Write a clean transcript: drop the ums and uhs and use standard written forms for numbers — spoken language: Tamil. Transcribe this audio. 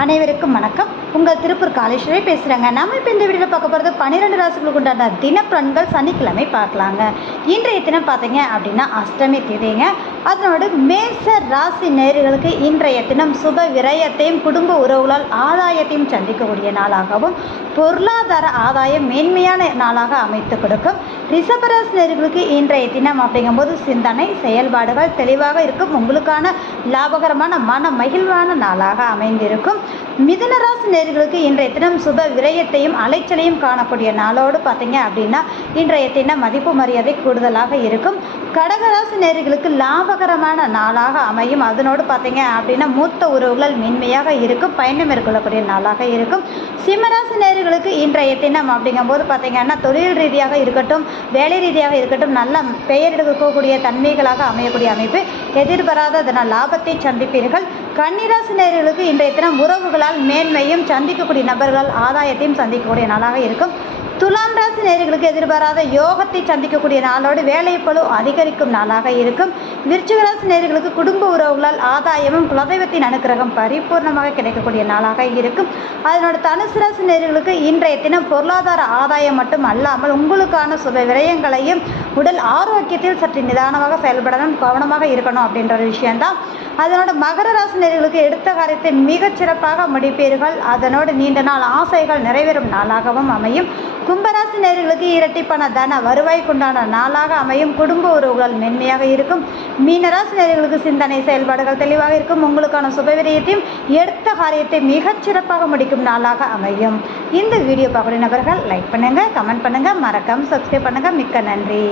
அனைவருக்கும் வணக்கம். உங்கள் திருப்பூர் காலேஸ்வரி பேசுகிறேங்க. நம்ம இப்போ இந்த வீடியோவில் பார்க்க போகிறது 12 ராசிகளுக்கு உண்டான தினப்பலன்கள் சனிக்கிழமை பார்க்கலாங்க. இன்றைய தினம் பார்த்தீங்க அப்படின்னா அஷ்டமி தேதிங்க. அதனோட மேச ராசி நேயர்களுக்கு இன்றைய தினம் சுப விரயத்தையும் குடும்ப உறவுகளால் ஆதாயத்தையும் சந்திக்கக்கூடிய நாளாகவும் பொருளாதார ஆதாயம் மேன்மையான நாளாக அமைத்து கொடுக்கும். ரிஷபராசி நேயர்களுக்கு இன்றைய தினம் அப்படிங்கும்போது சிந்தனை செயல்பாடுகள் தெளிவாக இருக்கும். உங்களுக்கான லாபகரமான மன மகிழ்வான நாளாக அமைந்திருக்கும். மிதுனராசி நேயர்களுக்கு இன்றைய தினம் சுப விரயத்தையும் அலைச்சலையும் காணக்கூடிய நாளோடு பார்த்தீங்க அப்படின்னா இன்றைய தினம் மதிப்பு மரியாதை கூடுதலாக இருக்கும். கடகராசி நேயர்களுக்கு லாபகரமான நாளாக அமையும். அதனோடு பார்த்தீங்க அப்படின்னா மூத்த உறவுகள் மென்மையாக இருக்கும். பயணம் மேற்கொள்ளக்கூடிய நாளாக இருக்கும். சிம்மராசி நேயர்களுக்கு இன்றைய தினம் அப்படிங்கும்போது பார்த்தீங்கன்னா தொழில் ரீதியாக இருக்கட்டும், வேலை ரீதியாக இருக்கட்டும், நல்ல பெயர் எடுக்கக்கூடிய தன்மைகளாக அமையக்கூடிய அமைப்பு. எதிர்பாராத தின லாபத்தை சந்திப்பீர்கள். கன்னிராசி நேயர்களுக்கு இன்றைய தினம் உறவுகளால் மேன்மையும் சந்திக்கக்கூடிய நபர்கள் ஆதாயத்தையும் சந்திக்கக்கூடிய நாளாக இருக்கும். துலாம் ராசி நேயர்களுக்கு எதிர்பாராத யோகத்தை சந்திக்கக்கூடிய நாளோடு வேலை பளு அதிகரிக்கும் நாளாக இருக்கும். விருச்சிக ராசி நேயர்களுக்கு குடும்ப உறவுகளால் ஆதாயமும் குலதெய்வத்தின் அனுக்கிரகம் பரிபூர்ணமாக கிடைக்கக்கூடிய நாளாக இருக்கும். அதனோட தனுசு ராசி நேயர்களுக்கு இன்றைய தினம் பொருளாதார ஆதாயம் மட்டும் அல்லாமல் உங்களுக்கான சுப விரயங்களையும் உடல் ஆரோக்கியத்தில் சற்று நிதானமாக செயல்படணும், கவனமாக இருக்கணும் அப்படின்ற ஒரு விஷயம்தான். அதனோட மகர ராசி நேயர்களுக்கு எடுத்த காரியத்தை மிகச் சிறப்பாக முடிப்பீர்கள். அதனோடு நீண்ட நாள் ஆசைகள் நிறைவேறும் நாளாகவும் அமையும். கும்பராசி நேயர்களுக்கு இரட்டிப்பான தன வருவாய்க்குண்டான நாளாக அமையும். குடும்ப உறவுகள் மென்மையாக இருக்கும். மீனராசி நேயர்களுக்கு சிந்தனை செயல்பாடுகள் தெளிவாக இருக்கும். உங்களுக்கான சுபவிரயத்தையும் எடுத்த காரியத்தை மிகச் சிறப்பாக முடிக்கும் நாளாக அமையும். இந்த வீடியோ பார்க்குற நபர்கள் லைக் பண்ணுங்கள், கமெண்ட் பண்ணுங்கள், மறக்காம சப்ஸ்கிரைப் பண்ணுங்கள். மிக்க நன்றி.